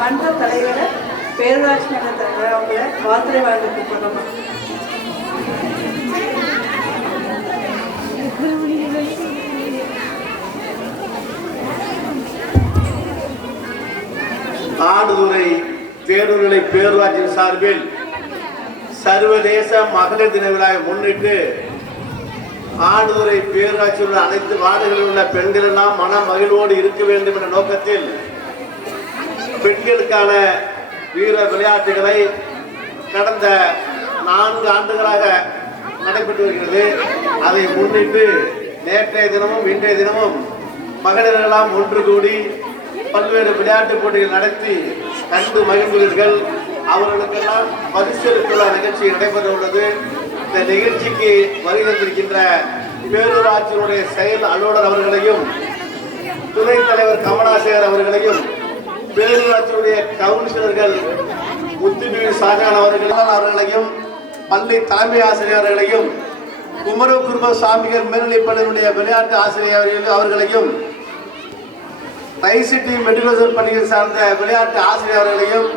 மன்ற தலைவரை பேரூராட்சி மன்ற தலைவர் அவங்கள மாத்திரை வாழ்க்கை பண்ணணும். ஆடுதுறை பேரூர்நிலை பேரூராட்சியின் சார்பில் சர்வதேச மகளிர் தின விழாவை முன்னிட்டு ஆடுதுறை பேரூராட்சியில் உள்ள அனைத்து வார்டுகளில் உள்ள பெண்கள் எல்லாம் மன மகிழ்வோடு இருக்க வேண்டும் என்ற நோக்கத்தில் பெண்களுக்கான வீர விளையாட்டுகளை கடந்த 4 ஆண்டுகளாக நடைபெற்று வருகிறது. அதை முன்னிட்டு நேற்றைய தினமும் இன்றைய தினமும் மகளிரெல்லாம் ஒன்று கூடி பல்வேறு விளையாட்டுப் போட்டிகள் நடத்தி கண்டு மகிழ்ந்தீர்கள். அவர்களுக்கெல்லாம் பரிசளித்துள்ள நிகழ்ச்சி நடைபெற உள்ளது. இந்த நிகழ்ச்சிக்கு வருகின்ற பேரூராட்சியினுடைய செயல் அலுவலர் அவர்களையும் துணைத் தலைவர் கமலாசேகர் அவர்களையும் பேரூராட்சியுடைய கவுன்சிலர்கள் முத்துபி ஷாஜான் அவர்களையும் பள்ளி தலைமை ஆசிரியர்களையும் குமரகுருப சாமிகள் மேல்நிலைப் பள்ளியினுடைய விளையாட்டு ஆசிரியர்கள் அவர்களையும் ஐசிடி மெட்ரிகுலேஷன் பள்ளியை சார்ந்த விளையாட்டு ஆசிரியர்களையும்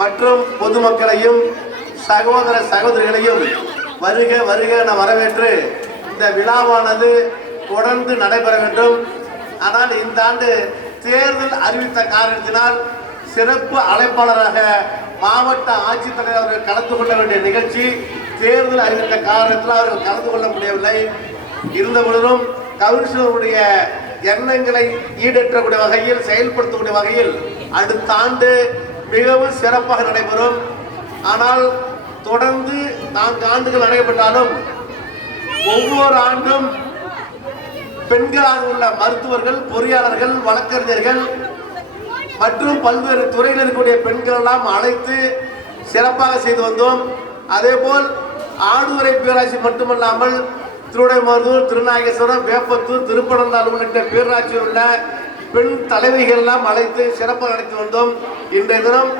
மற்றும் பொதுமக்களையும் சகோதர சகோதரிகளையும் வருக வருக என வரவேற்று இந்த விழாவானது தொடர்ந்து நடைபெற வேண்டும். ஆனால் இந்த ஆண்டு தேர்தல் அறிவித்த காரணத்தினால் சிறப்பு அழைப்பாளராக மாவட்ட ஆட்சித்தலைவர் அவர்கள் கலந்து கொள்ள வேண்டிய நிகழ்ச்சி தேர்தல் அறிவித்த காரணத்தில் அவர்கள் கலந்து கொள்ள முடியவில்லை. இருந்த பொழுதும் கவுன்சிலருடைய எண்ணங்களை ஈடேற்றக்கூடிய வகையில் செயல்படுத்தக்கூடிய வகையில் அடுத்த ஆண்டு மிகவும் சிறப்பாக நடைபெறும். ஆனால் தொடர்ந்து 4 ஆண்டுகள் நடைபெற்றாலும் ஒவ்வொரு ஆண்டும் பெண்களாக உள்ள மருத்துவர்கள், பொறியாளர்கள், வழக்கறிஞர்கள் மற்றும் பல்வேறு துறையில் இருக்கக்கூடிய பெண்கள் எல்லாம் அழைத்து சிறப்பாக செய்து வந்தோம். அதேபோல் ஆடுதுறை பேராட்சி மட்டுமல்லாமல் திருவிடைமருதூர், திருநாகேஸ்வரம், வேப்பத்தூர், திருப்பனந்தாள் உள்ளிட்ட பேரூராட்சியில் உள்ள பெண் தலைவிகள் எல்லாம் அழைத்து சிறப்பாக நடத்தி வந்தோம். இன்றைய தினம்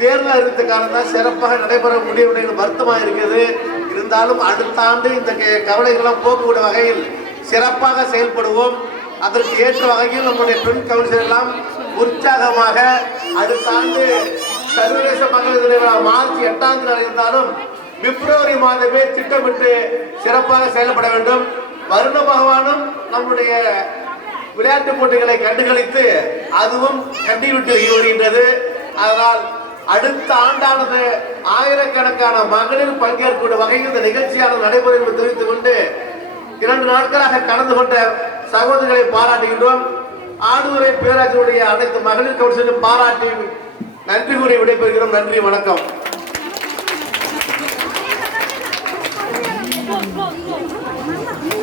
தேர்தல் அறிவித்த காரணம் சிறப்பாக நடைபெற முடியவில்லை என்று வருத்தமாக இருக்கிறது. இருந்தாலும் அடுத்த ஆண்டு இந்த கவலைகளெல்லாம் போக்கக்கூடிய வகையில் சிறப்பாக செயல்படுவோம். அதற்கு ஏற்ற வகையில் நம்முடைய பெண் கவுன்சிலர் எல்லாம் உற்சாகமாக அடுத்த ஆண்டு சர்வதேச மகளிர் தின விழா மார்ச் 8ஆம் தேதி இருந்தாலும் பிப்ரவரி மாதமே திட்டமிட்டு சிறப்பாக செயல்பட வேண்டும். வருண பகவானும் நம்முடைய விளையாட்டு போட்டிகளை கண்டுகளித்து அதுவும் கண்டிவிட்டு வருகின்றது. அதனால் அடுத்த ஆண்டானது ஆயிரக்கணக்கான மகளிர் பங்கேற்கக்கூடிய வகையில் இந்த நிகழ்ச்சியானது நடைபெறும் என்று தெரிவித்துக் கொண்டு 2 நாட்களாக கலந்து கொண்ட சகோதரிகளை பாராட்டுகின்றோம். ஆடுதுறை பேராட்சியுடைய அனைத்து மகளிர் கவுன்சிலும் பாராட்டி நன்றி கூறி விடைபெறுகிறோம். நன்றி, வணக்கம். Go.